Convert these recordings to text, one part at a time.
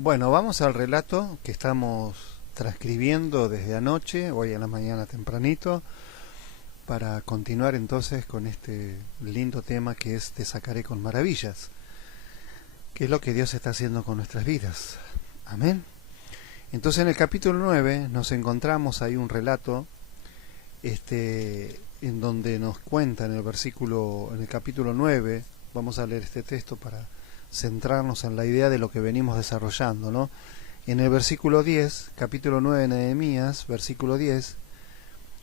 Bueno, vamos al relato que estamos transcribiendo desde anoche, hoy en la mañana tempranito, para continuar entonces con este lindo tema que es Te sacaré con maravillas, que es lo que Dios está haciendo con nuestras vidas. Amén. Entonces en el capítulo 9 nos encontramos ahí un relato en donde nos cuenta en el capítulo 9, vamos a leer este texto para centrarnos en la idea de lo que venimos desarrollando, ¿no? En el versículo 10, capítulo 9 de Nehemías, versículo 10,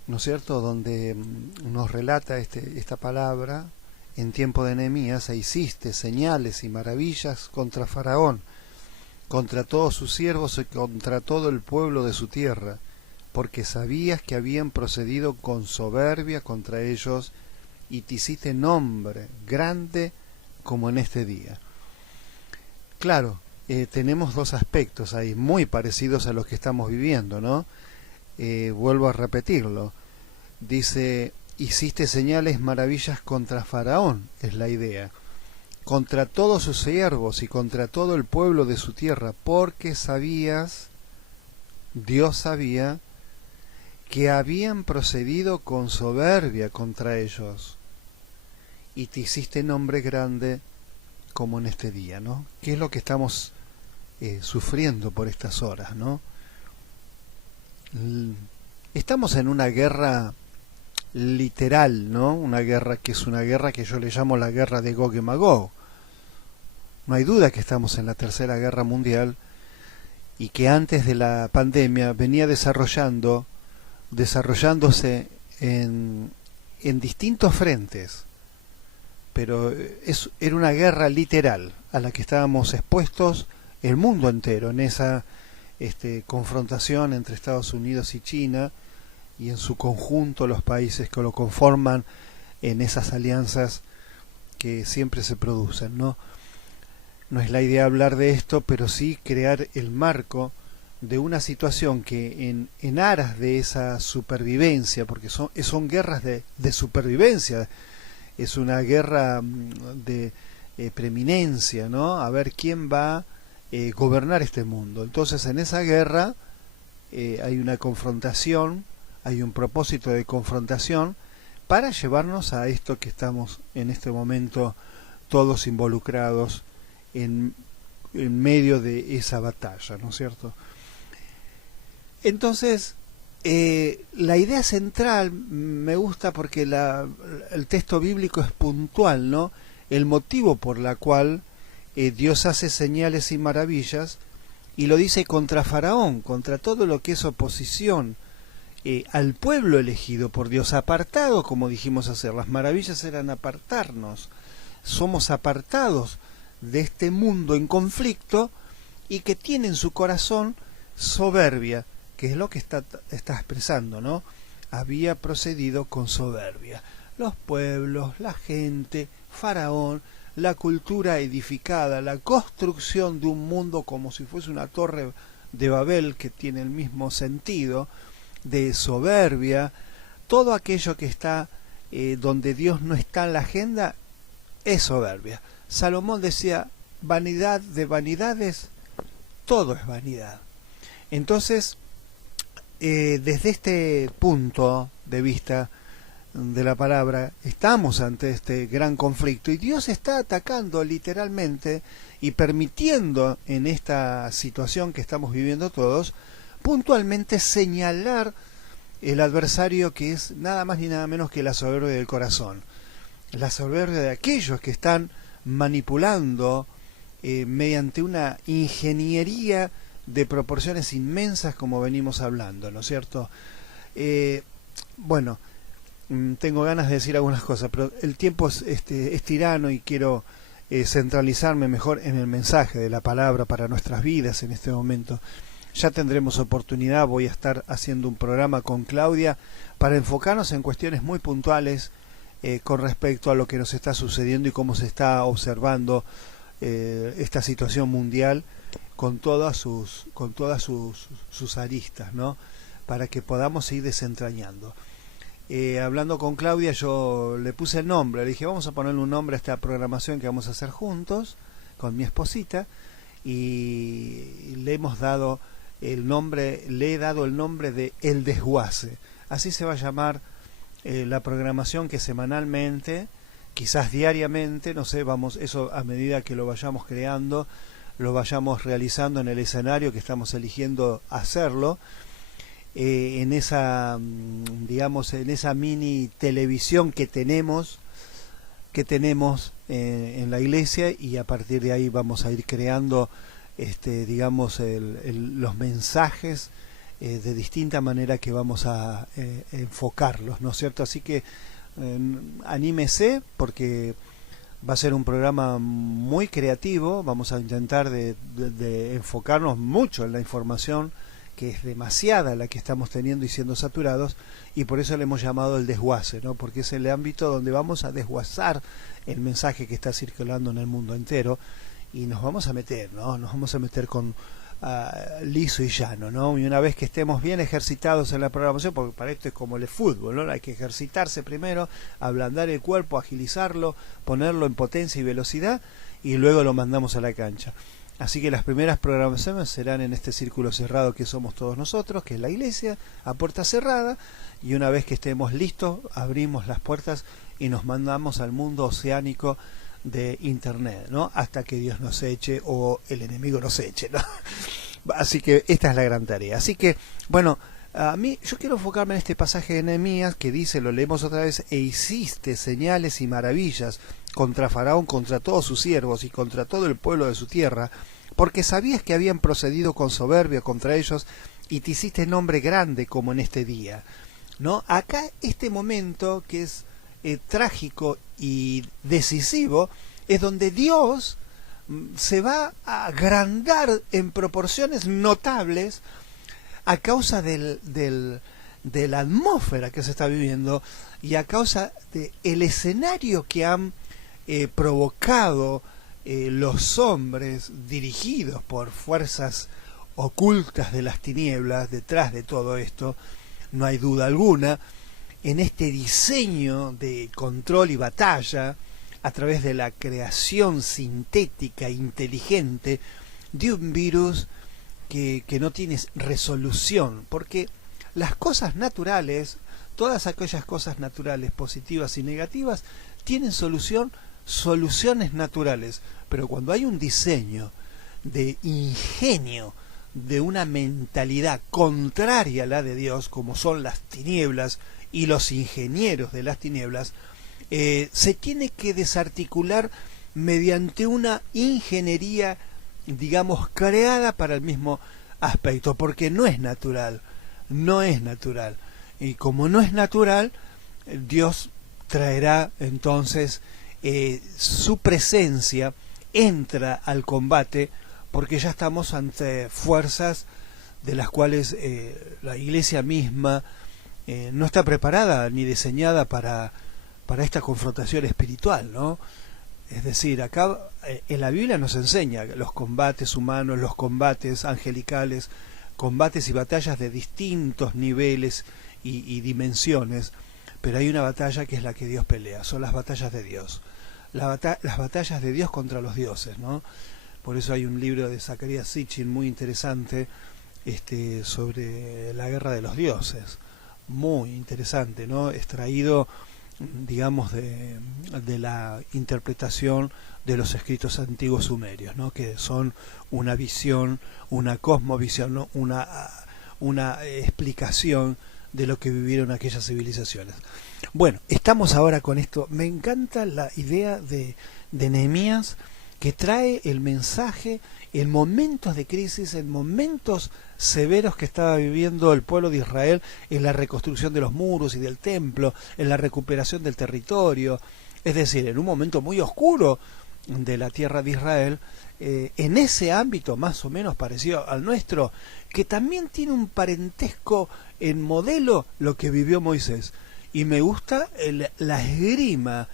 ¿no es cierto?, donde nos relata esta palabra: en tiempo de Nehemías e hiciste señales y maravillas contra Faraón, contra todos sus siervos y contra todo el pueblo de su tierra, porque sabías que habían procedido con soberbia contra ellos, y te hiciste nombre grande como en este día. Claro, tenemos dos aspectos ahí muy parecidos a los que estamos viviendo, ¿no? Vuelvo a repetirlo. Dice, hiciste señales, maravillas contra Faraón, es la idea, contra todos sus siervos y contra todo el pueblo de su tierra, porque sabías, Dios sabía, que habían procedido con soberbia contra ellos, y te hiciste nombre grande como en este día, ¿no? ¿Qué es lo que estamos sufriendo por estas horas, ¿no? Estamos en una guerra literal, ¿no? Una guerra que es una guerra que yo le llamo la guerra de Gog y Magog. No hay duda que estamos en la Tercera Guerra Mundial y que antes de la pandemia venía desarrollándose en distintos frentes, pero era una guerra literal a la que estábamos expuestos el mundo entero, en esa confrontación entre Estados Unidos y China, y en su conjunto los países que lo conforman, en esas alianzas que siempre se producen, ¿no? No es la idea hablar de esto, pero sí crear el marco de una situación que en aras de esa supervivencia, porque son guerras de supervivencia, es una guerra de preeminencia, ¿no? A ver quién va a gobernar este mundo. Entonces en esa guerra hay una confrontación, hay un propósito de confrontación para llevarnos a esto que estamos en este momento todos involucrados en medio de esa batalla, ¿no es cierto? Entonces, la idea central me gusta porque el texto bíblico es puntual, ¿no? El motivo por la cual Dios hace señales y maravillas, y lo dice contra Faraón, contra todo lo que es oposición al pueblo elegido por Dios, apartado, como dijimos hacer. Las maravillas eran apartarnos. Somos apartados de este mundo en conflicto y que tiene en su corazón soberbia, que es lo que está expresando, ¿no? Había procedido con soberbia. Los pueblos, la gente, Faraón, la cultura edificada, la construcción de un mundo como si fuese una torre de Babel, que tiene el mismo sentido, de soberbia, todo aquello que está donde Dios no está en la agenda, es soberbia. Salomón decía, vanidad de vanidades, todo es vanidad. Entonces, desde este punto de vista de la palabra, estamos ante este gran conflicto y Dios está atacando literalmente y permitiendo en esta situación que estamos viviendo todos, puntualmente señalar el adversario, que es nada más ni nada menos que la soberbia del corazón, la soberbia de aquellos que están manipulando mediante una ingeniería de proporciones inmensas, como venimos hablando, ¿no es cierto? Bueno, tengo ganas de decir algunas cosas, pero el tiempo es tirano y quiero centralizarme mejor en el mensaje de la palabra para nuestras vidas en este momento. Ya tendremos oportunidad, voy a estar haciendo un programa con Claudia para enfocarnos en cuestiones muy puntuales con respecto a lo que nos está sucediendo y cómo se está observando esta situación mundial con todas sus aristas, ¿no? Para que podamos ir desentrañando. Hablando con Claudia, yo le puse el nombre, le dije, vamos a ponerle un nombre a esta programación que vamos a hacer juntos con mi esposita, y le he dado el nombre de El Desguace. Así se va a llamar la programación que semanalmente, quizás diariamente, no sé, eso a medida que lo vayamos creando, lo vayamos realizando en el escenario que estamos eligiendo hacerlo, en esa, digamos, en esa mini televisión que tenemos en la iglesia, y a partir de ahí vamos a ir creando digamos los mensajes de distinta manera que vamos a enfocarlos, ¿no es cierto? Así que anímese, porque va a ser un programa muy creativo. Vamos a intentar de enfocarnos mucho en la información, que es demasiada la que estamos teniendo y siendo saturados, y por eso le hemos llamado El Desguace, ¿no? Porque es el ámbito donde vamos a desguazar el mensaje que está circulando en el mundo entero, y nos vamos a meter, ¿no? Nos vamos a meter con liso y llano, ¿no? Y una vez que estemos bien ejercitados en la programación, porque para esto es como el fútbol, ¿no? Hay que ejercitarse primero, ablandar el cuerpo, agilizarlo, ponerlo en potencia y velocidad, y luego lo mandamos a la cancha. Así que las primeras programaciones serán en este círculo cerrado que somos todos nosotros, que es la iglesia, a puerta cerrada, y una vez que estemos listos, abrimos las puertas y nos mandamos al mundo oceánico de internet, ¿no? Hasta que Dios nos eche o el enemigo nos eche, ¿no? Así que esta es la gran tarea. Así que, bueno, yo quiero enfocarme en este pasaje de Nehemías que dice, lo leemos otra vez: e hiciste señales y maravillas contra Faraón, contra todos sus siervos y contra todo el pueblo de su tierra, porque sabías que habían procedido con soberbia contra ellos, y te hiciste nombre grande como en este día, ¿no? Acá este momento que es trágico y decisivo es donde Dios se va a agrandar en proporciones notables a causa de la atmósfera que se está viviendo, y a causa del escenario que han provocado los hombres dirigidos por fuerzas ocultas de las tinieblas. Detrás de todo esto, no hay duda alguna, en este diseño de control y batalla, a través de la creación sintética inteligente de un virus que no tiene resolución, porque las cosas naturales, todas aquellas cosas naturales, positivas y negativas, tienen soluciones naturales, pero cuando hay un diseño de ingenio, de una mentalidad contraria a la de Dios, como son las tinieblas y los ingenieros de las tinieblas, se tiene que desarticular mediante una ingeniería, digamos, creada para el mismo aspecto, porque no es natural, y como no es natural, Dios traerá entonces su presencia, entra al combate, porque ya estamos ante fuerzas de las cuales la iglesia misma no está preparada ni diseñada para esta confrontación espiritual, ¿no? Es decir, acá en la Biblia nos enseña los combates humanos, los combates angelicales, combates y batallas de distintos niveles y dimensiones, pero hay una batalla que es la que Dios pelea, son las batallas de Dios, las batallas de Dios contra los dioses, ¿no? Por eso hay un libro de Zacarías Sitchin muy interesante sobre la guerra de los dioses, muy interesante, ¿no? Extraído, digamos, de la interpretación de los escritos antiguos sumerios, ¿no? Que son una visión, una cosmovisión, ¿no? una explicación de lo que vivieron aquellas civilizaciones. Bueno, estamos ahora con esto. Me encanta la idea de Nehemías, que trae el mensaje en momentos de crisis, en momentos severos que estaba viviendo el pueblo de Israel, en la reconstrucción de los muros y del templo, en la recuperación del territorio, es decir, en un momento muy oscuro de la tierra de Israel, en ese ámbito más o menos parecido al nuestro, que también tiene un parentesco en modelo lo que vivió Moisés. Y me gusta la esgrima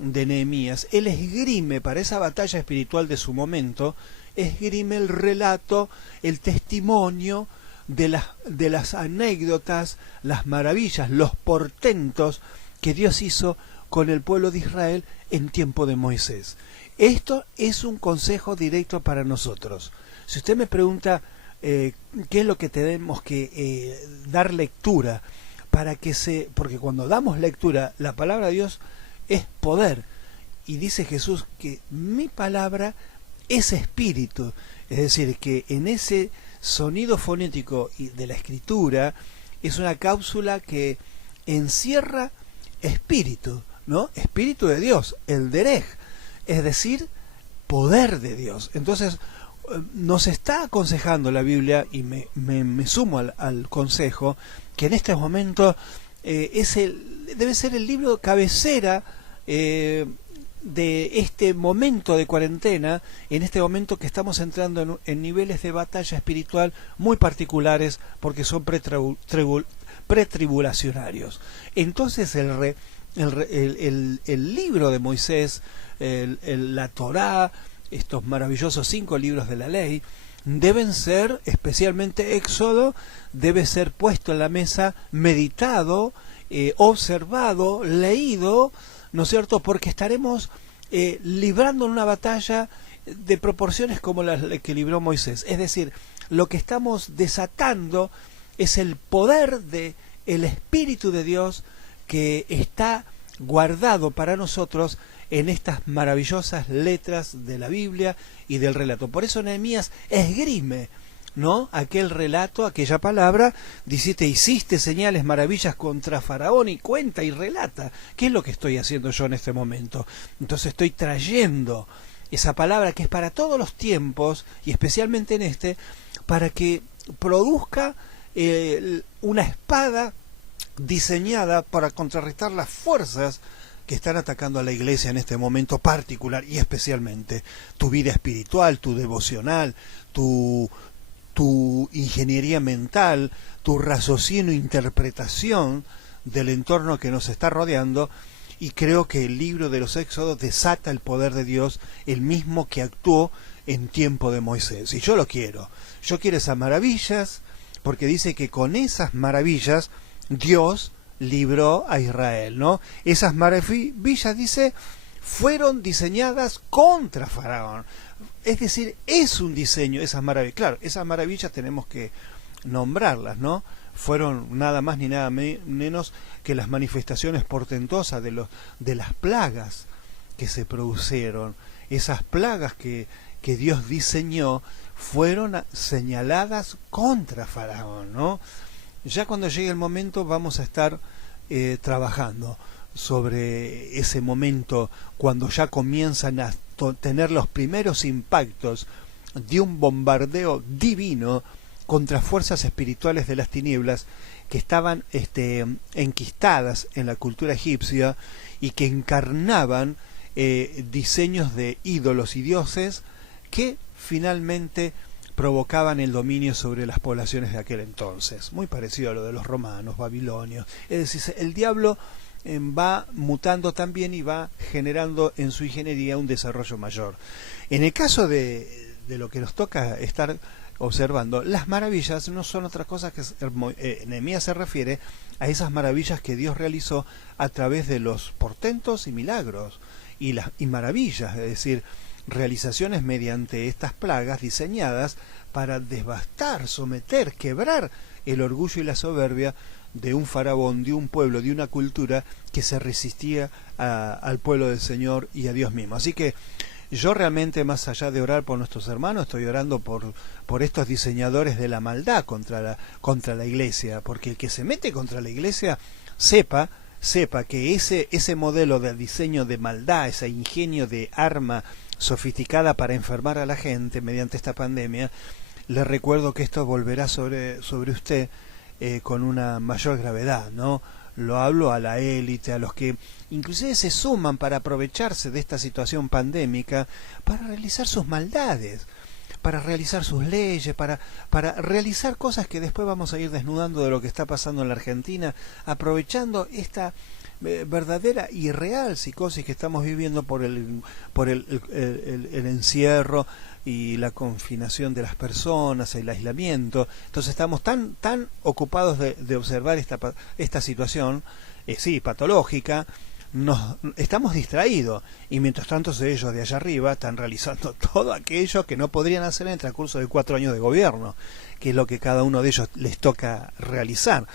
de Nehemías. Él esgrime para esa batalla espiritual de su momento, esgrime el relato, el testimonio de las anécdotas, las maravillas, los portentos que Dios hizo con el pueblo de Israel en tiempo de Moisés. Esto es un consejo directo para nosotros. Si usted me pregunta qué es lo que tenemos que dar lectura para que porque cuando damos lectura, la palabra de Dios es poder. Y dice Jesús que mi palabra es espíritu. Es decir, que en ese sonido fonético de la escritura es una cápsula que encierra espíritu, ¿no? Espíritu de Dios, el derech, es decir, poder de Dios. Entonces, nos está aconsejando la Biblia, y me sumo al consejo, que en este momento debe ser el libro cabecera de este momento de cuarentena, en este momento que estamos entrando en niveles de batalla espiritual muy particulares, porque son pretribulacionarios. Entonces el libro de Moisés, la Torá, estos maravillosos 5 libros de la ley, deben ser, especialmente Éxodo, debe ser puesto en la mesa, meditado, observado, leído, ¿no es cierto? Porque estaremos librando una batalla de proporciones como las que libró Moisés. Es decir, lo que estamos desatando es el poder de el Espíritu de Dios que está guardado para nosotros en estas maravillosas letras de la Biblia y del relato. Por eso Nehemías esgrime, ¿no?, aquel relato, aquella palabra, dice: te hiciste señales, maravillas contra Faraón, y cuenta y relata. ¿Qué es lo que estoy haciendo yo en este momento? Entonces estoy trayendo esa palabra que es para todos los tiempos, y especialmente en este, para que produzca una espada diseñada para contrarrestar las fuerzas que están atacando a la iglesia en este momento particular, y especialmente tu vida espiritual, tu devocional, tu ingeniería mental, tu raciocinio e interpretación del entorno que nos está rodeando. Y creo que el libro de los Éxodos desata el poder de Dios, el mismo que actuó en tiempo de Moisés. Y yo lo quiero. Yo quiero esas maravillas, porque dice que con esas maravillas Dios libró a Israel, ¿no? Esas maravillas, dice, fueron diseñadas contra Faraón. Es decir, es un diseño, esas maravillas. Claro, esas maravillas tenemos que nombrarlas, ¿no? Fueron nada más ni nada menos que las manifestaciones portentosas de las plagas que se produjeron. Esas plagas que Dios diseñó fueron señaladas contra Faraón, ¿no? Ya cuando llegue el momento vamos a estar trabajando sobre ese momento, cuando ya comienzan a tener los primeros impactos de un bombardeo divino contra fuerzas espirituales de las tinieblas que estaban enquistadas en la cultura egipcia y que encarnaban diseños de ídolos y dioses que finalmente provocaban el dominio sobre las poblaciones de aquel entonces, muy parecido a lo de los romanos, babilonios. Es decir, el diablo va mutando también y va generando en su ingeniería un desarrollo mayor. En el caso de lo que nos toca estar observando, las maravillas no son otra cosa que Nehemías se refiere a esas maravillas que Dios realizó a través de los portentos y milagros y maravillas, es decir, realizaciones mediante estas plagas diseñadas para devastar, someter, quebrar el orgullo y la soberbia de un faraón, de un pueblo, de una cultura que se resistía al pueblo del Señor y a Dios mismo. Así que yo realmente, más allá de orar por nuestros hermanos, estoy orando por estos diseñadores de la maldad contra la iglesia, porque el que se mete contra la iglesia sepa que ese modelo de diseño de maldad, ese ingenio de arma sofisticada para enfermar a la gente mediante esta pandemia, le recuerdo que esto volverá sobre usted con una mayor gravedad, ¿no? Lo hablo a la élite, a los que inclusive se suman para aprovecharse de esta situación pandémica para realizar sus maldades, para realizar sus leyes, para realizar cosas que después vamos a ir desnudando de lo que está pasando en la Argentina, aprovechando esta verdadera y real psicosis que estamos viviendo por el encierro y la confinación de las personas, el aislamiento. Entonces estamos tan ocupados de observar esta situación, sí, patológica, estamos distraídos, y mientras tanto ellos de allá arriba están realizando todo aquello que no podrían hacer en el transcurso de 4 años de gobierno, que es lo que cada uno de ellos les toca realizar.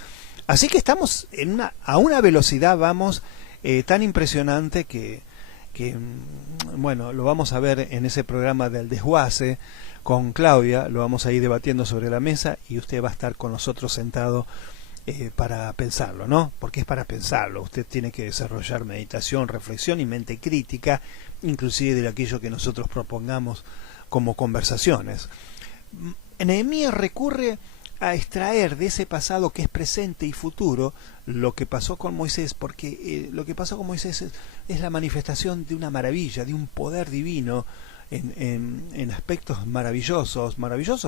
Así que estamos a una velocidad, vamos, tan impresionante que bueno, lo vamos a ver en ese programa del desguace con Claudia, lo vamos a ir debatiendo sobre la mesa y usted va a estar con nosotros sentado para pensarlo, ¿no? Porque es para pensarlo. Usted tiene que desarrollar meditación, reflexión y mente crítica, inclusive de aquello que nosotros propongamos como conversaciones. Nehemías recurre a extraer de ese pasado que es presente y futuro lo que pasó con Moisés, porque lo que pasó con Moisés es la manifestación de una maravilla, de un poder divino en aspectos maravillosos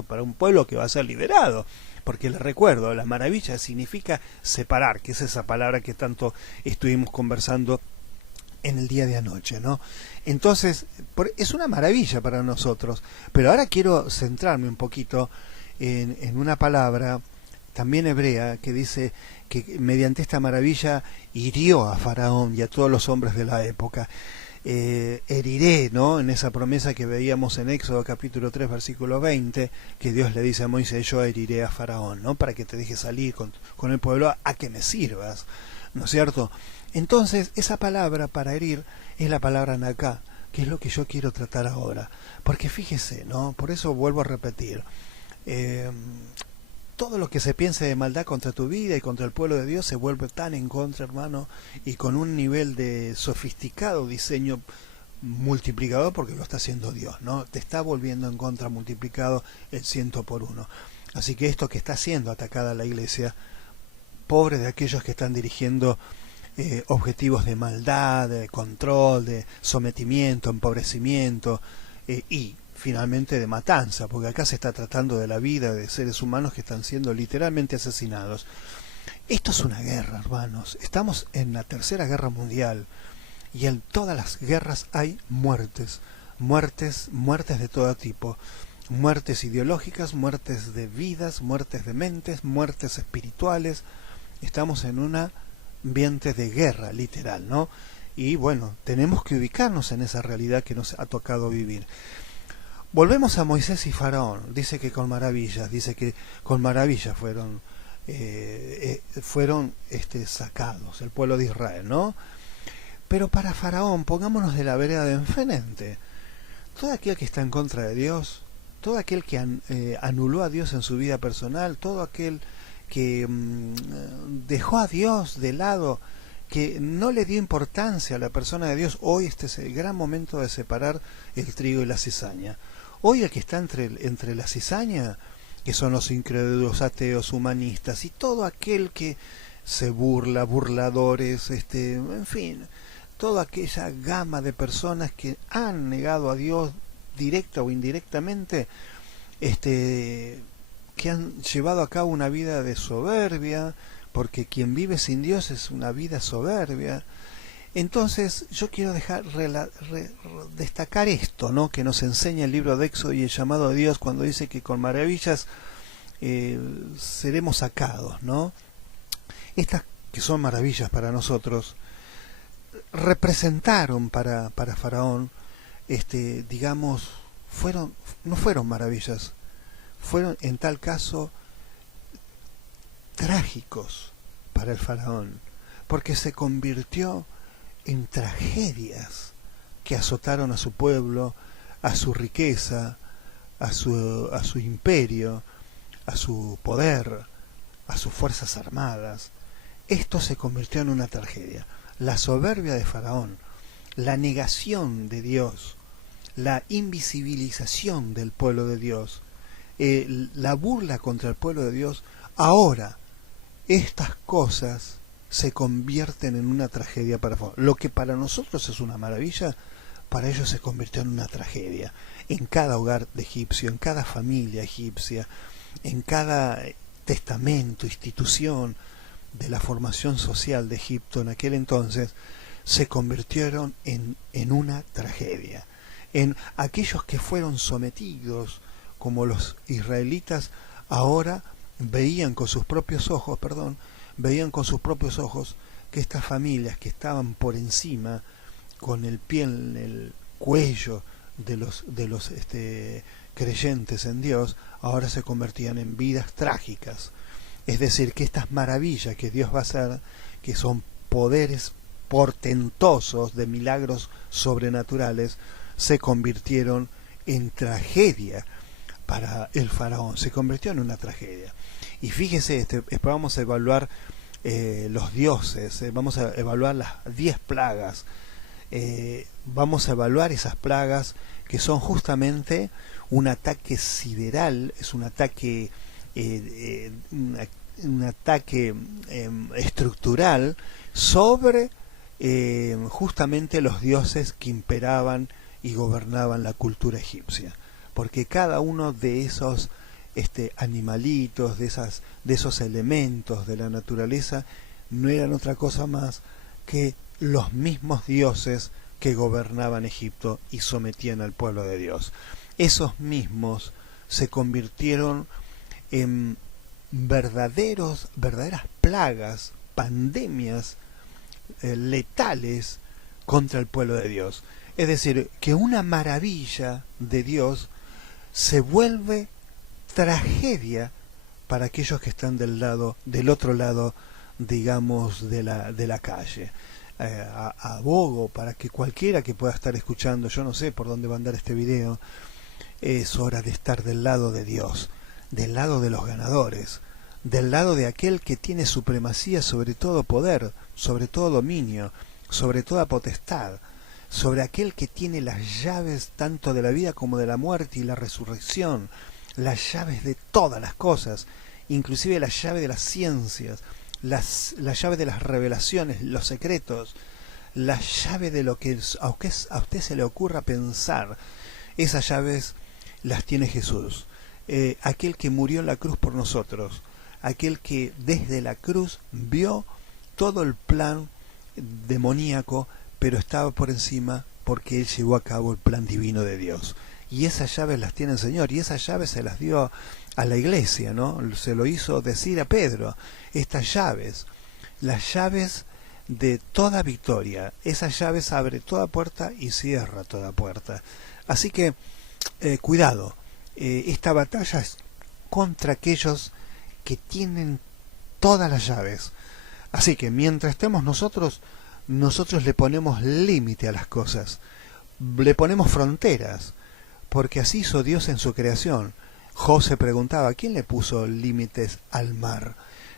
para un pueblo que va a ser liberado. Porque les recuerdo, la maravilla significa separar, que es esa palabra que tanto estuvimos conversando en el día de anoche, ¿no? Entonces, es una maravilla para nosotros. Pero ahora quiero centrarme un poquito en una palabra también hebrea que dice que mediante esta maravilla hirió a Faraón y a todos los hombres de la época. Heriré, ¿no? En esa promesa que veíamos en Éxodo capítulo 3 versículo 20, que Dios le dice a Moisés: yo heriré a Faraón, ¿no? Para que te deje salir con el pueblo a que me sirvas, ¿no es cierto? Entonces esa palabra para herir es la palabra naká, que es lo que yo quiero tratar ahora, porque fíjese, ¿no? Por eso vuelvo a repetir, todo lo que se piense de maldad contra tu vida y contra el pueblo de Dios se vuelve tan en contra, hermano, y con un nivel de sofisticado diseño multiplicador, porque lo está haciendo Dios, ¿no? Te está volviendo en contra multiplicado el 100 por 1. Así que esto que está siendo atacada la iglesia, pobre de aquellos que están dirigiendo objetivos de maldad, de control, de sometimiento, empobrecimiento y finalmente de matanza, porque acá se está tratando de la vida de seres humanos que están siendo literalmente asesinados. Esto es una guerra, hermanos. Estamos en la Tercera Guerra Mundial y en todas las guerras hay muertes de todo tipo, muertes ideológicas, muertes de vidas, muertes de mentes, muertes espirituales. Estamos en un ambiente de guerra literal, ¿no? Y bueno, tenemos que ubicarnos en esa realidad que nos ha tocado vivir. Volvemos a Moisés y Faraón. Dice que con maravillas fueron sacados el pueblo de Israel, ¿no? Pero para Faraón, pongámonos de la vereda de enfrente. Todo aquel que está en contra de Dios, todo aquel que anuló a Dios en su vida personal, todo aquel que dejó a Dios de lado, que no le dio importancia a la persona de Dios, hoy este es el gran momento de separar el trigo y la cizaña. Hoy el que está entre la cizaña, que son los incrédulos, ateos, humanistas, y todo aquel que se burla, burladores, en fin, toda aquella gama de personas que han negado a Dios directa o indirectamente, que han llevado a cabo una vida de soberbia, porque quien vive sin Dios es una vida soberbia. Entonces yo quiero destacar esto, ¿no? Que nos enseña el libro de Éxodo y el llamado de Dios cuando dice que con maravillas seremos sacados, ¿no? Estas que son maravillas para nosotros representaron para Faraón, digamos, no fueron maravillas, fueron en tal caso trágicos para el Faraón, porque se convirtió en tragedias que azotaron a su pueblo, a su riqueza, a su imperio, a su poder, a sus fuerzas armadas. Esto se convirtió en una tragedia. La soberbia de Faraón, la negación de Dios, la invisibilización del pueblo de Dios, la burla contra el pueblo de Dios. Ahora, estas cosas se convierten en una tragedia para Faraón. Lo que para nosotros es una maravilla, para ellos se convirtió en una tragedia. En cada hogar de egipcio, en cada familia egipcia, en cada testamento, institución de la formación social de Egipto en aquel entonces, se convirtieron en una tragedia. En aquellos que fueron sometidos, como los israelitas, ahora veían con sus propios ojos que estas familias que estaban por encima, con el pie en el cuello de los creyentes en Dios, ahora se convertían en vidas trágicas. Es decir, que estas maravillas que Dios va a hacer, que son poderes portentosos de milagros sobrenaturales, se convirtieron en tragedia para el faraón. Se convirtió en una tragedia. Y fíjese, vamos a evaluar los dioses, vamos a evaluar las 10 plagas, vamos a evaluar esas plagas que son justamente un ataque sideral, es un ataque estructural sobre justamente los dioses que imperaban y gobernaban la cultura egipcia, porque cada uno de esos animalitos, de esos elementos de la naturaleza, no eran otra cosa más que los mismos dioses que gobernaban Egipto y sometían al pueblo de Dios. Esos mismos se convirtieron en verdaderas plagas, pandemias letales contra el pueblo de Dios. Es decir, que una maravilla de Dios se vuelve tragedia para aquellos que están del otro lado, digamos, de la calle. Abogo para que cualquiera que pueda estar escuchando, yo no sé por dónde va a andar este video, es hora de estar del lado de Dios, del lado de los ganadores, del lado de aquel que tiene supremacía sobre todo poder, sobre todo dominio, sobre toda potestad, sobre aquel que tiene las llaves tanto de la vida como de la muerte y la resurrección, las llaves de todas las cosas, inclusive la llave de las ciencias, la llave de las revelaciones, los secretos, la llave de lo que a usted se le ocurra pensar. Esas llaves las tiene Jesús, aquel que murió en la cruz por nosotros, aquel que desde la cruz vio todo el plan demoníaco, pero estaba por encima porque él llevó a cabo el plan divino de Dios. Y esas llaves las tiene el Señor, y esas llaves se las dio a la iglesia, ¿no? Se lo hizo decir a Pedro. Estas llaves, las llaves de toda victoria, esas llaves abre toda puerta y cierra toda puerta. Así que cuidado, esta batalla es contra aquellos que tienen todas las llaves. Así que mientras estemos nosotros le ponemos límite a las cosas, le ponemos fronteras, porque así hizo Dios en su creación. Job se preguntaba, ¿quién le puso límites al mar?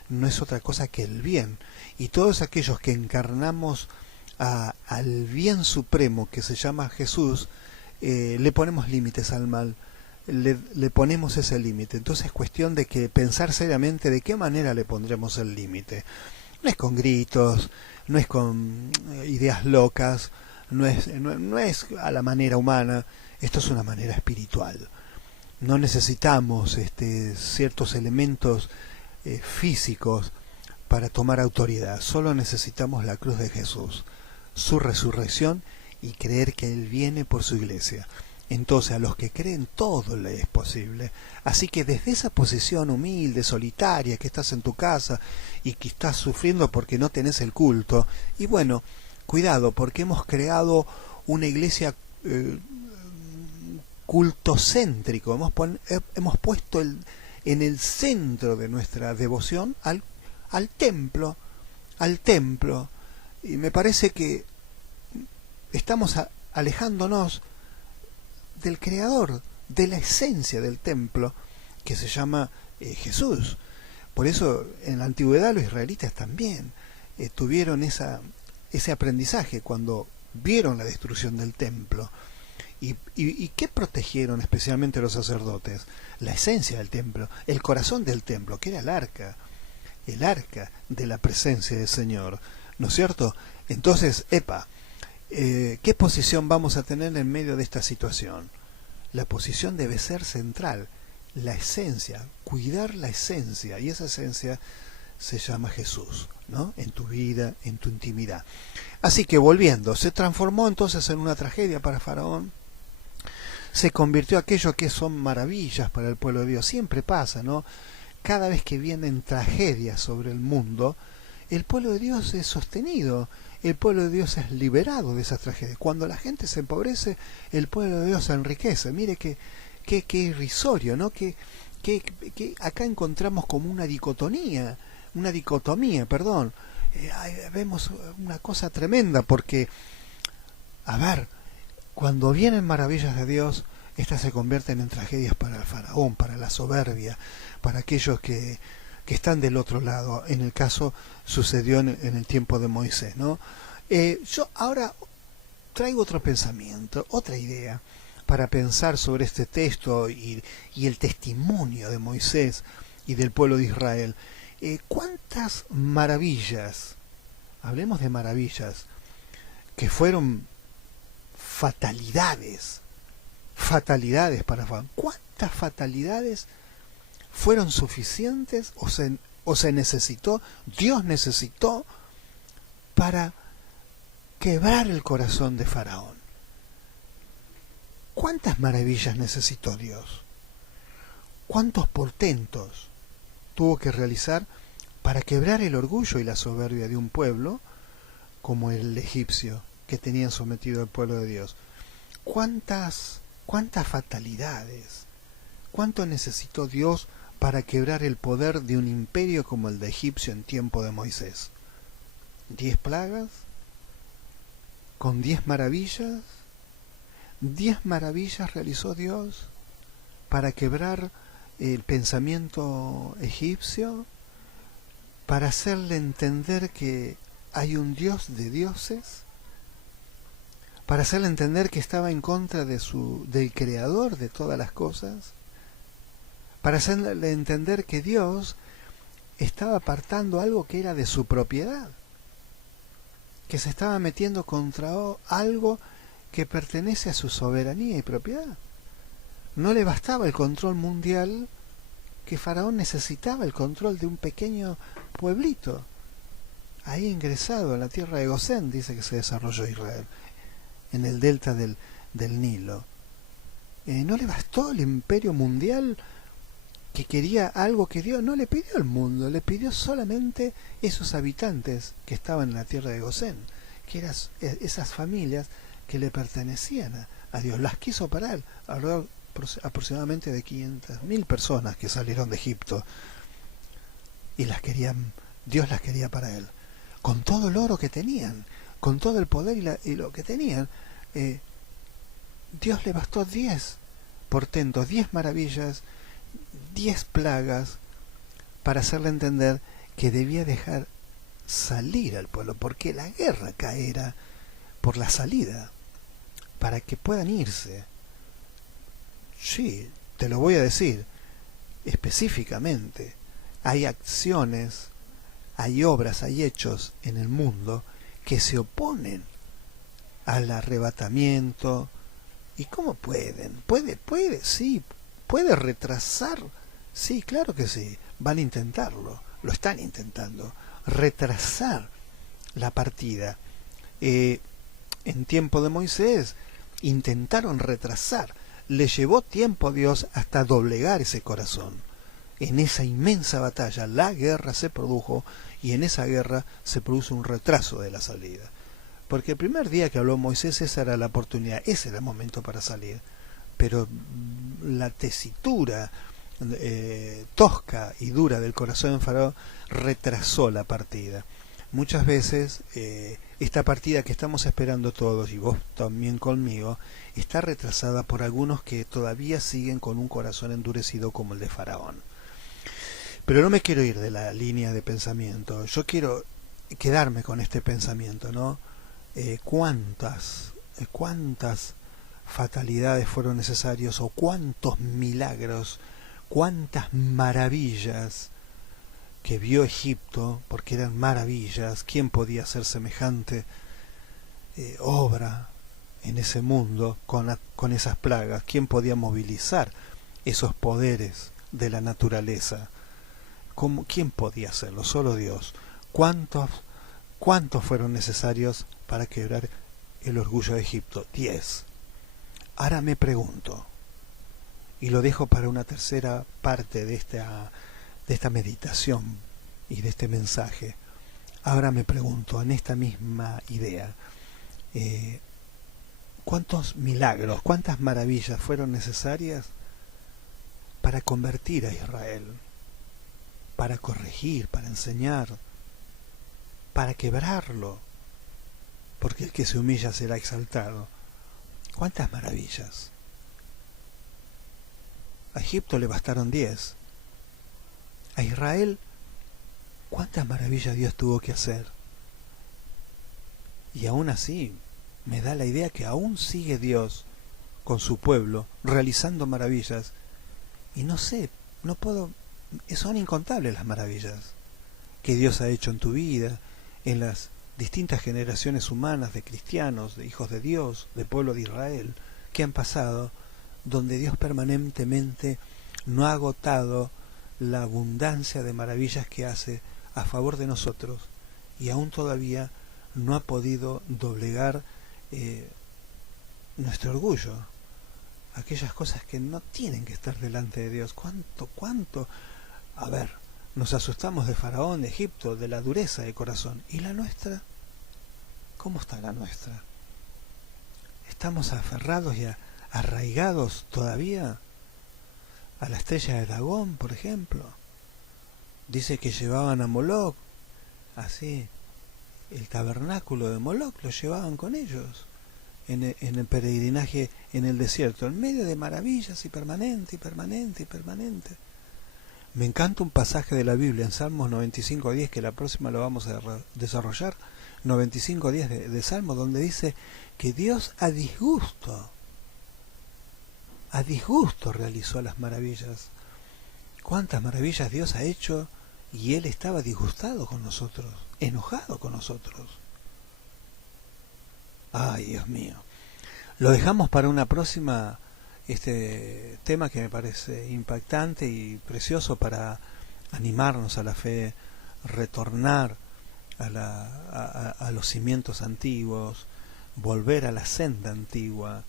No es otra cosa que el bien. Y todos aquellos que encarnamos al bien supremo que se llama Jesús, le ponemos límites al mal, le ponemos ese límite. Entonces es cuestión de que pensar seriamente de qué manera le pondremos el límite. No es con gritos, no es con ideas locas, no es a la manera humana, esto es una manera espiritual. No necesitamos ciertos elementos físicos para tomar autoridad, solo necesitamos la cruz de Jesús, su resurrección y creer que Él viene por su iglesia. Entonces a los que creen todo le es posible. Así que desde esa posición humilde, solitaria, que estás en tu casa y que estás sufriendo porque no tenés el culto, y bueno, cuidado, porque hemos creado una iglesia cultocéntrico, hemos puesto en el centro de nuestra devoción al templo, y me parece que estamos alejándonos del creador, de la esencia del templo, que se llama Jesús. Por eso en la antigüedad los israelitas también tuvieron ese aprendizaje cuando vieron la destrucción del templo. ¿Y qué protegieron especialmente los sacerdotes? La esencia del templo, el corazón del templo, que era el arca de la presencia del Señor, ¿no es cierto? Entonces, ¿qué posición vamos a tener en medio de esta situación? La posición debe ser central, la esencia, cuidar la esencia, y esa esencia se llama Jesús, ¿no? En tu vida, en tu intimidad. Así que volviendo, se transformó entonces en una tragedia para Faraón, se convirtió aquello que son maravillas para el pueblo de Dios. Siempre pasa, ¿no? Cada vez que vienen tragedias sobre el mundo, el pueblo de Dios es sostenido, el pueblo de Dios es liberado de esas tragedias. Cuando la gente se empobrece, el pueblo de Dios se enriquece. Mire qué irrisorio, ¿no? Que acá encontramos como una dicotomía, perdón. Vemos una cosa tremenda, porque, a ver, cuando vienen maravillas de Dios, estas se convierten en tragedias para el faraón, para la soberbia, para aquellos que están del otro lado. En el caso sucedió en el tiempo de Moisés, ¿no? Yo ahora traigo otro pensamiento, otra idea para pensar sobre este texto y el testimonio de Moisés y del pueblo de Israel. ¿Cuántas maravillas, hablemos de maravillas, que fueron fatalidades para Faraón? ¿Cuántas fatalidades fueron suficientes o se necesitó, Dios necesitó para quebrar el corazón de Faraón? ¿Cuántas maravillas necesitó Dios? ¿Cuántos portentos tuvo que realizar para quebrar el orgullo y la soberbia de un pueblo como el egipcio que tenían sometido al pueblo de Dios? ¿Cuántas fatalidades? ¿Cuánto necesitó Dios para quebrar el poder de un imperio como el de Egipcio en tiempo de Moisés? 10 plagas, con 10 maravillas. 10 maravillas realizó Dios para quebrar el pensamiento egipcio, para hacerle entender que hay un Dios de dioses, para hacerle entender que estaba en contra del creador de todas las cosas, para hacerle entender que Dios estaba apartando algo que era de su propiedad, que se estaba metiendo contra algo que pertenece a su soberanía y propiedad. No le bastaba el control mundial, que Faraón necesitaba el control de un pequeño pueblito, ahí ingresado en la tierra de Gosén, dice que se desarrolló Israel, en el delta del Nilo. No le bastó el imperio mundial, que quería algo que Dios no le pidió al mundo, le pidió solamente esos habitantes que estaban en la tierra de Gosén, que eran esas familias que le pertenecían a Dios. Las quiso para él, aproximadamente de 500.000 personas que salieron de Egipto, y Dios las quería para él, con todo el oro que tenían, con todo el poder y lo que tenían. Dios le bastó 10 portentos, 10 maravillas, 10 plagas, para hacerle entender que debía dejar salir al pueblo, porque la guerra caerá por la salida, para que puedan irse. Sí, te lo voy a decir específicamente. Hay acciones, hay obras, hay hechos en el mundo que se oponen al arrebatamiento. ¿Y cómo pueden? Sí, puede retrasar. Sí, claro que sí, van a intentarlo, lo están intentando, retrasar la partida. En tiempo de Moisés intentaron retrasar, le llevó tiempo a Dios hasta doblegar ese corazón. En esa inmensa batalla la guerra se produjo, y en esa guerra se produjo un retraso de la salida, porque el primer día que habló Moisés, esa era la oportunidad, ese era el momento para salir, pero la tesitura tosca y dura del corazón de Faraón retrasó la partida. Muchas veces esta partida que estamos esperando todos, y vos también conmigo, está retrasada por algunos que todavía siguen con un corazón endurecido como el de Faraón. Pero no me quiero ir de la línea de pensamiento, yo quiero quedarme con este pensamiento, ¿no? ¿Cuántas fatalidades fueron necesarios, o cuántos milagros, cuántas maravillas que vio Egipto, porque eran maravillas? ¿Quién podía hacer semejante obra en ese mundo con esas plagas? ¿Quién podía movilizar esos poderes de la naturaleza? ¿Quién podía hacerlo? Solo Dios. ¿Cuántos fueron necesarios para quebrar el orgullo de Egipto? 10. Ahora me pregunto, y lo dejo para una tercera parte de esta meditación y de este mensaje. Ahora me pregunto, en esta misma idea, ¿cuántos milagros, cuántas maravillas fueron necesarias para convertir a Israel, para corregir, para enseñar, para quebrarlo? Porque el que se humilla será exaltado. ¿Cuántas maravillas? A Egipto le bastaron 10. A Israel, ¿cuántas maravillas Dios tuvo que hacer? Y aún así, me da la idea que aún sigue Dios con su pueblo, realizando maravillas. Y no sé, no puedo... Son incontables las maravillas que Dios ha hecho en tu vida, en las distintas generaciones humanas de cristianos, de hijos de Dios, de pueblo de Israel, que han pasado, donde Dios permanentemente no ha agotado la abundancia de maravillas que hace a favor de nosotros, y aún todavía no ha podido doblegar nuestro orgullo, aquellas cosas que no tienen que estar delante de Dios. ¿Cuánto? A ver, nos asustamos de Faraón, de Egipto, de la dureza de corazón. ¿Y la nuestra? ¿Cómo está la nuestra? ¿Estamos aferrados y arraigados todavía a la estrella de Dagón, por ejemplo? Dice que llevaban a Moloc, así, el tabernáculo de Moloc lo llevaban con ellos en el peregrinaje en el desierto, en medio de maravillas y permanente, y permanente, y permanente. Me encanta un pasaje de la Biblia en Salmos 95:10, que la próxima lo vamos a desarrollar, 95:10 de Salmos, donde dice que Dios a disgusto realizó las maravillas. ¿Cuántas maravillas Dios ha hecho? Y Él estaba disgustado con nosotros, enojado con nosotros. Ay, Dios mío. Lo dejamos para una próxima, este tema que me parece impactante y precioso para animarnos a la fe, retornar a los cimientos antiguos, volver a la senda antigua,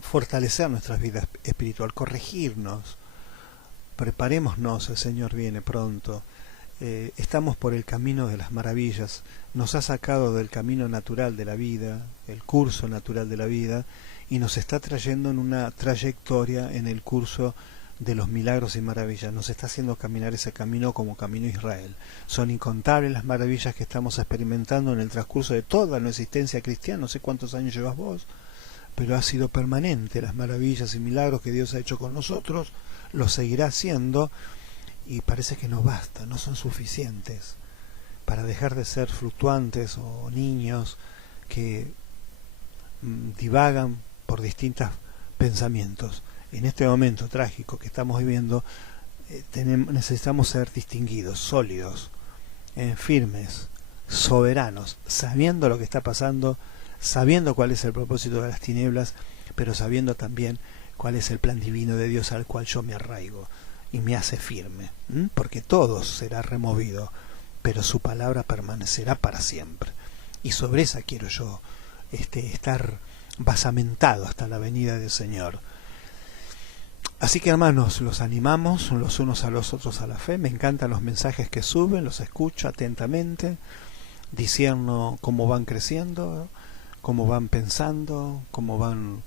fortalecer nuestra vida espiritual, corregirnos. Preparémonos, el Señor viene pronto. Estamos por el camino de las maravillas. Nos ha sacado del camino natural de la vida, el curso natural de la vida, y nos está trayendo en una trayectoria en el curso de los milagros y maravillas. Nos está haciendo caminar ese camino como camino Israel. Son incontables las maravillas que estamos experimentando en el transcurso de toda nuestra existencia cristiana. No sé cuántos años llevas vos, pero ha sido permanente las maravillas y milagros que Dios ha hecho con nosotros. Lo seguirá haciendo, y parece que no basta, no son suficientes para dejar de ser fluctuantes o niños que divagan por distintos pensamientos. En este momento trágico que estamos viviendo, necesitamos ser distinguidos, sólidos, firmes, soberanos, sabiendo lo que está pasando, sabiendo cuál es el propósito de las tinieblas, pero sabiendo también cuál es el plan divino de Dios al cual yo me arraigo y me hace firme, porque todo será removido, pero su palabra permanecerá para siempre. Y sobre esa quiero yo estar basamentado hasta la venida del Señor. Así que, hermanos, los animamos los unos a los otros a la fe. Me encantan los mensajes que suben, los escucho atentamente, diciendo cómo van creciendo, cómo van pensando, cómo van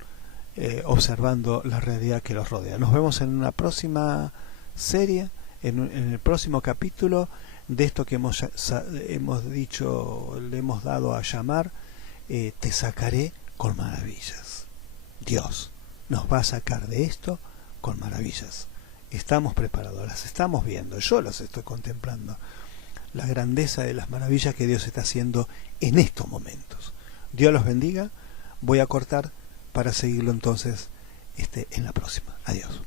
observando la realidad que los rodea. Nos vemos en una próxima serie, en el próximo capítulo de esto que hemos dicho, le hemos dado a llamar te sacaré con maravillas. Dios nos va a sacar de esto con maravillas. Estamos preparados, las estamos viendo, yo las estoy contemplando, la grandeza de las maravillas que Dios está haciendo en estos momentos. Dios los bendiga. Voy a cortar para seguirlo entonces en la próxima. Adiós.